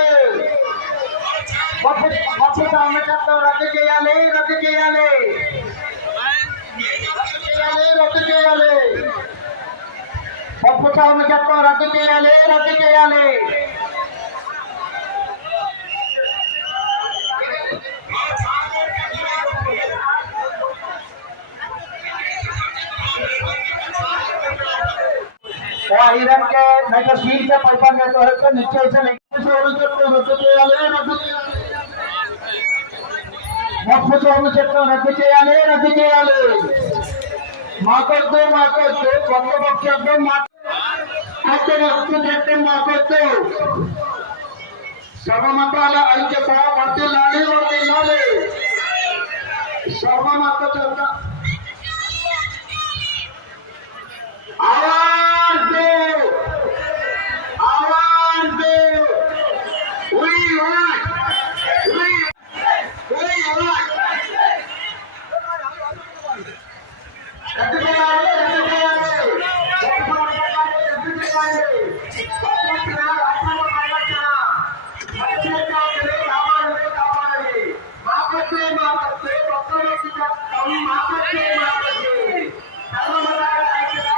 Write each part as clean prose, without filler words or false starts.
చేయాలి. వక్ఫ్ సవరణ చట్టం రద్దు చేయాలి. రద్దు చేయాలి. రద్దు చేయాలి. వక్ఫ్ సవరణ చట్టం రద్దు చేయాలి. రద్దు చేయాలి. आयरन के नहीं तो सीट से पैसा नहीं तो है तो नीचे से नहीं रद्द చేయాలి. రద్దు వక్ఫ్ సవరణ చట్టం రద్దు చేయాలి. రద్దు చేయాలి. మాకొద్దు మాకొద్దు కొత్త పక్షంతో అతని హక్కు చట్టం మాకొద్దు. సర్వమతాల ఐక్యత వర్ధిల్లాలి. వర్ధిల్లాలి. సర్వమత చట్టం आवाज दो. आवाज दो. We want. We want. रद्द చేయాలి. रद्द చేయాలి. रद्द చేయాలి. కాపాడాలి. మాకొచ్చే మాకొచ్చే కొత్తలోకి చట్టం మాకొచ్చే మాకొచ్చే సర్వమతాల ఐక్యత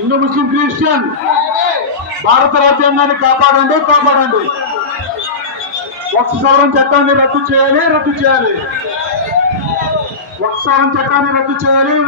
ఇండో ముస్లిం క్రిస్టియన్ భారత రాజ్యాంగాన్ని కాపాడండి. కాపాడండి. వక్ఫ్ సవరణ చట్టాన్ని రద్దు చేయాలి. రద్దు చేయాలి. వక్ఫ్ సవరణ చట్టాన్ని రద్దు చేయాలి.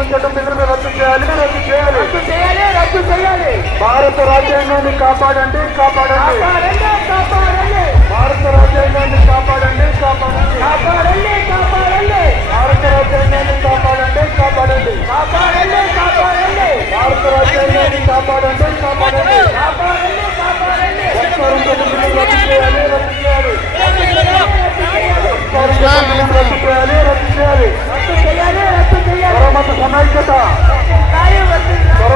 సవరణ చట్టం బిల్లును రద్దు చేయాలి, రద్దు చేయాలి, రద్దు చేయాలి, రద్దు చేయాలి. భారత రాజ్యాంగాన్ని కాపాడండి, కాపాడండి, కాపాడండి, కాపాడండి, భారత రాజ్యాంగాన్ని కాపాడండి, కాపాడండి, కాపాడండి, కాపాడండి, భారత రాజ్యాంగాన్ని కాపాడండి, కాపాడండి, కాపాడండి, కాపాడండి, భారత రాజ్యాంగాన్ని కాపాడండి, కాపాడండి, కాపాడండి, కాపాడండి. సవరణ చట్టం బిల్లును రద్దు చేయాలి, రద్దు చేయాలి, సవరణ చట్టం బిల్లును రద్దు చేయాలి, రద్దు చేయాలి, రద్దు చేయాలి, రద్దు చేయాలి. పరమత సమైక్యత, వర్ధిల్లాలి, వర్ధిల్లాలి,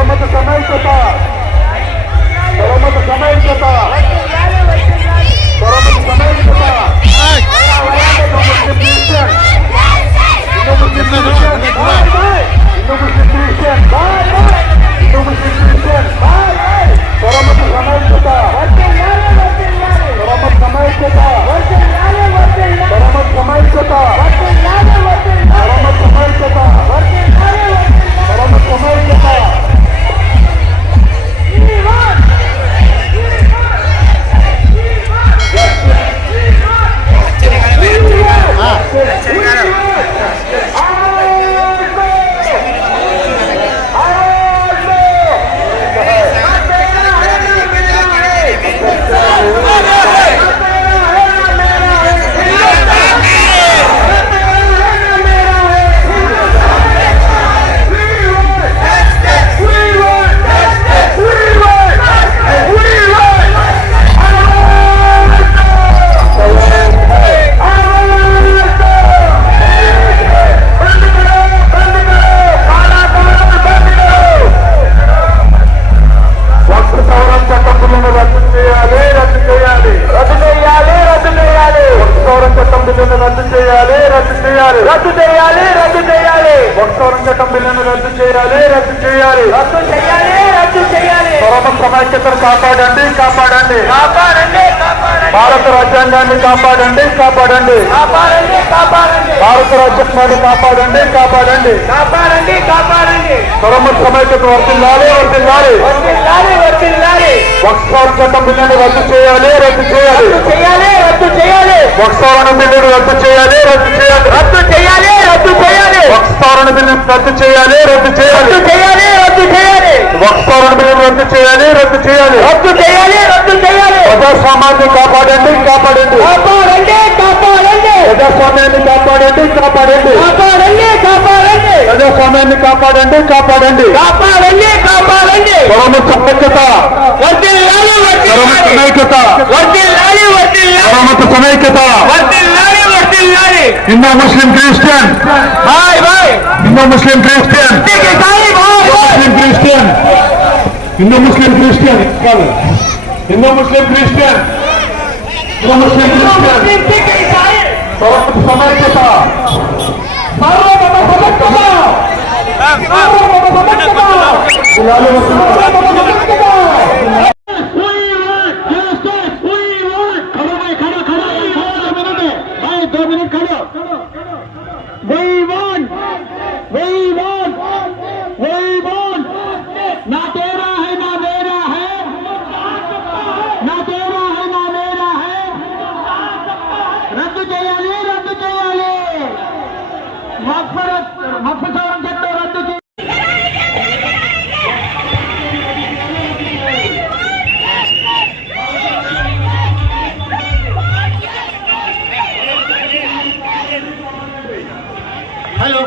పరమత సమైక్యత, పరమత సమైక్యత, వర్ధిల్లాలి, వర్ధిల్లాలి. పరమత సమైక్యత. రద్దు చేయాలి, రద్దు చేయాలి, సవరణ చట్టం బిల్లును రద్దు చేయాలి, రద్దు చేయాలి, రద్దు చేయాలి, రద్దు చేయాలి. పరమత సమైక్యతను కాపాడండి, కాపాడండి, కాపాడండి, కాపాడండి, భారత రాజ్యాంగాన్ని కాపాడండి, కాపాడండి, కాపాడండి, కాపాడండి, భారత రాజ్యాంగాన్ని కాపాడండి, కాపాడండి, కాపాడండి, కాపాడండి. పరమత సమైక్యత వర్తిల్లాలి, వర్తిల్లాలి, వర్ధిల్లాలి, వర్ధిల్లాలి. సవరణ చట్టం బిల్లును రద్దు చేయాలి, రద్దు చేయాలి, రద్దు చేయాలి, రద్దు చేయాలి, సవరణ బిల్లును రద్దు చేయాలి, రద్దు చేయాలి, రద్దు చేయాలి, రద్దు చేయాలి, సవరణ బిల్లును రద్దు చేయాలి, రద్దు చేయాలి, రద్దు చేయాలి, రద్దు చేయాలి, సవరణ బిల్లును రద్దు చేయాలి, రద్దు చేయాలి, రద్దు చేయాలి, రద్దు చేయాలి. ప్రజాస్వామ్యాన్ని కాపాడండి, కాపాడండి, కాపాడండి, కాపాడండి, ప్రజాస్వామ్యాన్ని కాపాడండి, కాపాడండి, కాపాడండి, కాపాడండి, ప్రజాస్వామ్యాన్ని కాపాడండి, కాపాడండి, కాపాడండి, కాపాడండి. పరమత సమైక్యత, వర్ధిల్లాలి, పరమత వర్ధిల్లాలి, సమైక్యత, వర్ధిల్లాలి, వర్ధిల్లాలి, పరమత సమైక్యత. వర్ధిల్లాలి, వర్ధిల్లాలి. హిందూ ముస్లిం క్రిస్టియన్, భాయ్ భాయ్ హిందూ ముస్లిం క్రిస్టియన్, సాయి భాయ్ ముస్లిం క్రిస్టియన్, హిందూ ముస్లిం క్రిస్టియన్ కాదు, హిందూ ముస్లిం క్రిస్టియన్, హిందూ ముస్లిం క్రిస్టియన్, సాయి పరమత సమైక్యత, సర్వమత సమర్థత, సర్వమత సమర్థత, ఇలాగే వస్తున్నారు. ना तेरा है ना मेरा है, ना तेरा है ना मेरा है. रद्द చేయాలి, రద్దు చేయాలి. వక్ఫ్ సవరణ చట్టం రద్దు చేయాలి. హలో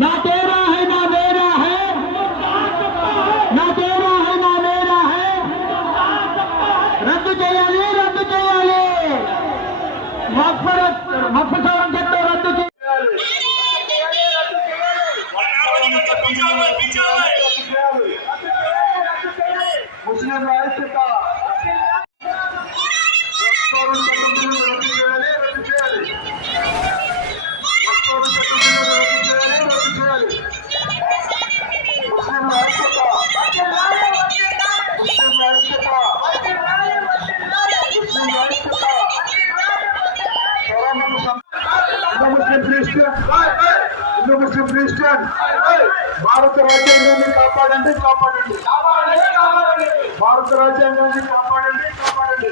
ना तेरा है ना मेरा है, ना तेरा है ना मेरा है. रद्द చేయాలి, రద్దు చేయాలి. వక్ఫ్ సవరణ చట్టం రద్దు చేయాలి. ముస్లిం ఐక్యత, సవరణ చట్టం బిల్లును రద్దు చేయాలి, రద్దు చేయాలి, సవరణ చట్టం బిల్లును రద్దు చేయాలి, రద్దు చేయాలి. ముస్లిం ఐక్యత, ముస్లిం ఐక్యత, ముస్లిం ఐక్యత, పరమత క్రిస్టియన్ భారత రాజ్యాంగాన్ని కాపాడండి కాపాడండి భారత రాజ్యాంగాన్ని కాపాడండి కాపాడండి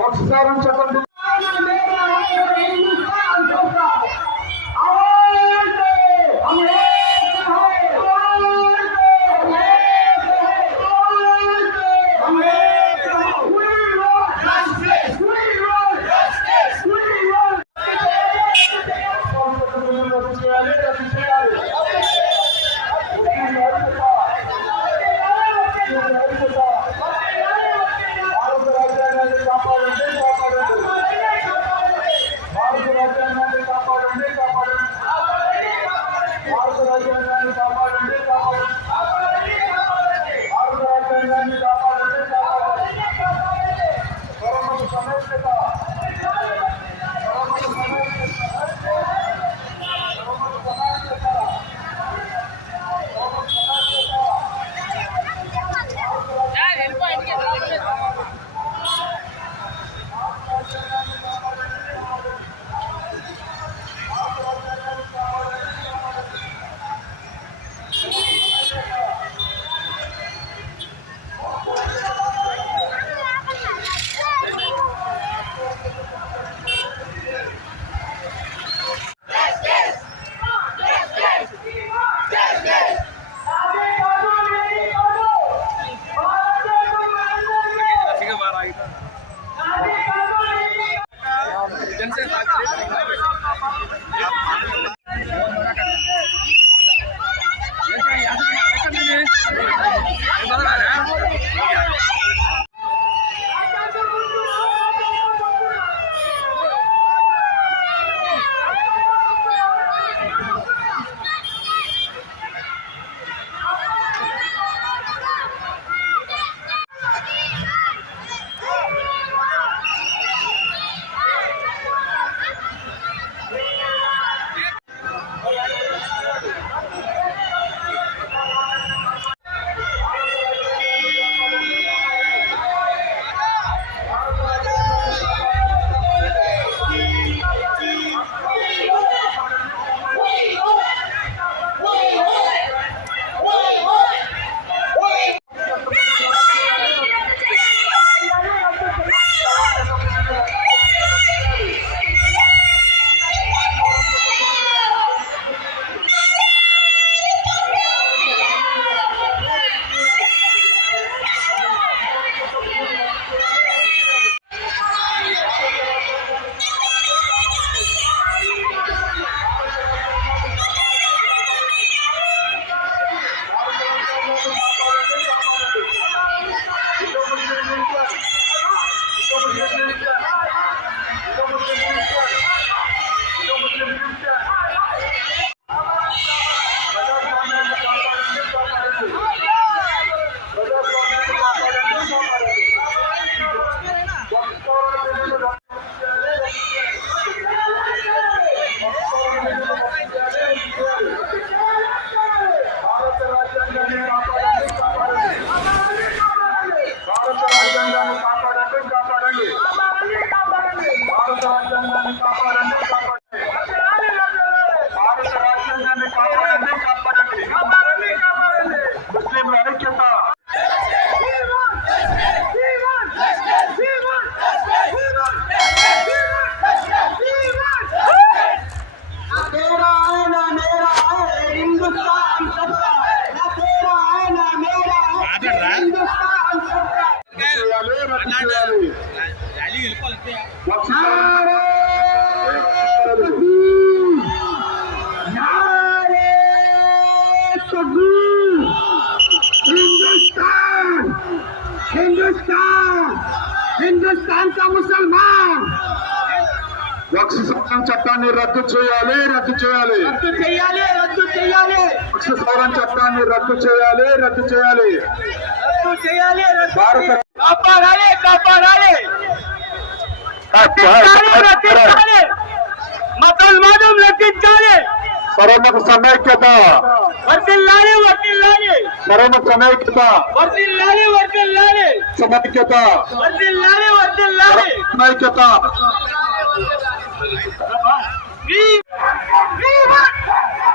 వక్ఫ్ చట్టం हिंदुस्तान का मुसलमान వక్ఫ్ సవరణ చట్టాన్ని రద్దు చేయాలి రద్దు చేయాలి రద్దు చేయాలి రద్దు చేయాలి వక్ఫ్ సవరణ చట్టాన్ని రద్దు చేయాలి రద్దు చేయాలి రద్దు చేయాలి భారత కాపాడాలి కాపాడాలి రక్షించాలి ముసల్మానం రక్షించాలి సర్వమత సమైక్యత వర్ధిల్లాలి వర్ధిల్లాలి సర్వమత సమైక్యత వర్ధిల్లాలి వర్ధిల్లాలి సమైక్యత వర్ధిల్లాలి వర్ధిల్లాలి సమైక్యత We want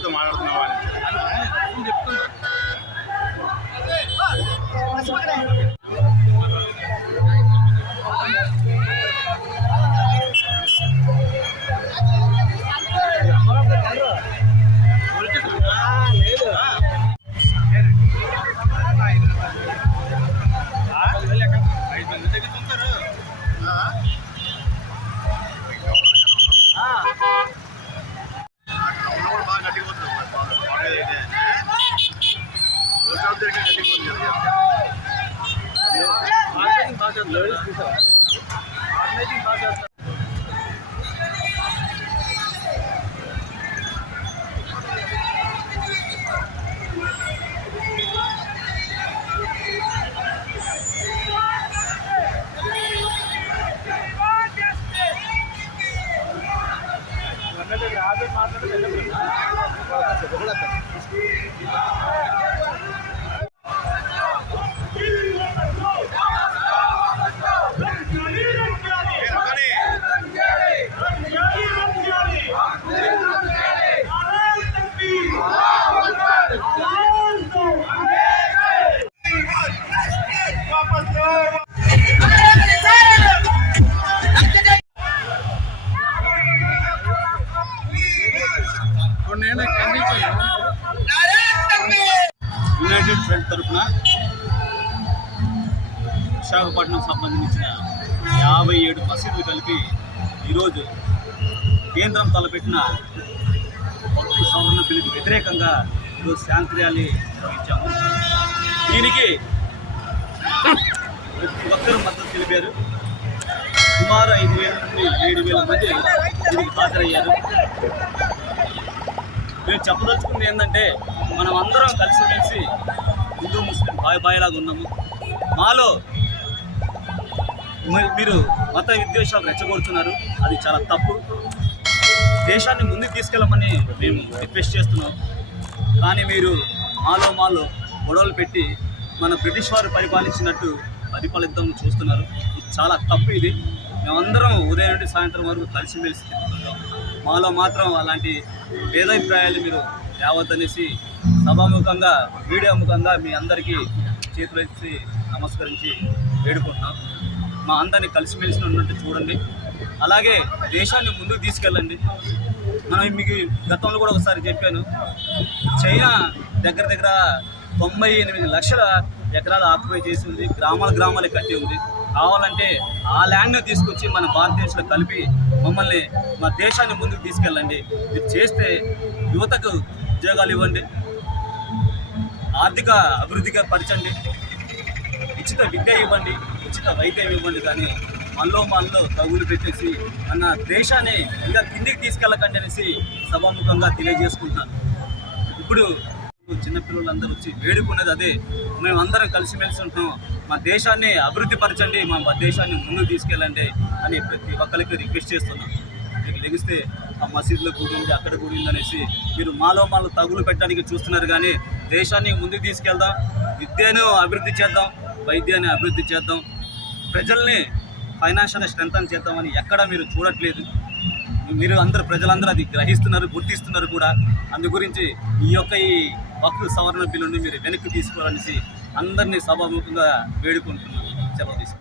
నీతో మాట్లాడుతున్నావా అని చెప్తున్నా. యునైటెడ్ ఫ్రంట్ తరఫున విశాఖపట్నం సంబంధించిన 57 మసీదులు కలిపి ఈరోజు కేంద్రం తలపెట్టిన భక్తి సవరణ బిల్లుకు వ్యతిరేకంగా ఈరోజు శాంతి ర్యాలీ నిర్వహించాము. దీనికి ప్రతి ఒక్కరూ మద్దతు తెలిపారు. సుమారు 5,000 నుండి 7,000 మంది దీనికి హాజరయ్యారు. మేము చెప్పదలుచుకుంది ఏంటంటే, మనం అందరం కలిసి హిందూ ముస్లిం బాయిలాగా ఉన్నాము. మాలో మీరు మత విద్వేషాలు రెచ్చగొడుతున్నారు, అది చాలా తప్పు. దేశాన్ని ముందుకు తీసుకెళ్ళమని మేము రిక్వెస్ట్ చేస్తున్నాం. కానీ మీరు మాలో గొడవలు పెట్టి మన బ్రిటిష్ వారు పరిపాలించినట్టు పరిపాలిద్దాం చూస్తున్నారు. ఇది చాలా తప్పు. ఇది మేమందరం ఉదయం నుండి సాయంత్రం వరకు కలిసిమెలిసి తిరుగుతున్నాం. మాలో మాత్రం అలాంటి భేదాభిప్రాయాలు మీరు తేవద్దనేసి సభాముఖంగా మీడియా ముఖంగా మీ అందరికీ చేతులెత్తి నమస్కరించి వేడుకుంటున్నాం. మా అందరినీ కలిసిమెలిసి ఉన్నట్టు చూడండి. అలాగే దేశాన్ని ముందుకు తీసుకెళ్ళండి. మనం మీకు గతంలో కూడా ఒకసారి చెప్పాను, చైనా దగ్గర 98 లక్షల ఎకరాలు ఆక్యుపై చేసి ఉంది. గ్రామాలు కట్టి ఉంది. కావాలంటే ఆ ల్యాండ్ని తీసుకొచ్చి మన భారతదేశంలో కలిపి మమ్మల్ని మా దేశాన్ని ముందుకు తీసుకెళ్ళండి. మీరు చేస్తే యువతకు ఉద్యోగాలు ఇవ్వండి, ఆర్థిక అభివృద్ధిగా పరచండి, ఉచిత విద్య ఇవ్వండి, ఉచిత వైద్యం ఇవ్వండి. కానీ మనలో తగులు పెట్టేసి మన దేశాన్ని ఇంకా కిందికి తీసుకెళ్ళకండి అనేసి సభాముఖంగా తెలియజేసుకుంటున్నాను. ఇప్పుడు చిన్నపిల్లలందరూ వచ్చి వేడుకున్నది అదే. మేమందరం కలిసిమెలిసి ఉంటున్నాం. మా దేశాన్ని అభివృద్ధి పరచండి, మా దేశాన్ని ముందుకు తీసుకెళ్ళండి అని ప్రతి ఒక్కరికి రిక్వెస్ట్ చేస్తున్నాం. మీరు లెగిస్తే ఆ మసీదులో కూడింది, అక్కడ కూడింది అనేసి మీరు మాలో తగులు పెట్టడానికి చూస్తున్నారు. కానీ దేశాన్ని ముందుకు తీసుకెళ్దాం, విద్యను అభివృద్ధి చేద్దాం, వైద్యాన్ని అభివృద్ధి చేద్దాం, ప్రజల్ని ఫైనాన్షియల్ స్ట్రెంథన్ చేద్దామని ఎక్కడా మీరు చూడట్లేదు. మీరు ప్రజలందరూ అది గ్రహిస్తున్నారు, గుర్తిస్తున్నారు కూడా. అందు గురించి ఈ వక్ఫ్ సవరణ బిల్లుని మీరు వెనక్కి తీసుకోవాలనేసి అందరినీ సభాముఖంగా వేడుకుంటున్నాను. సెలవు తీసుకుంటాను.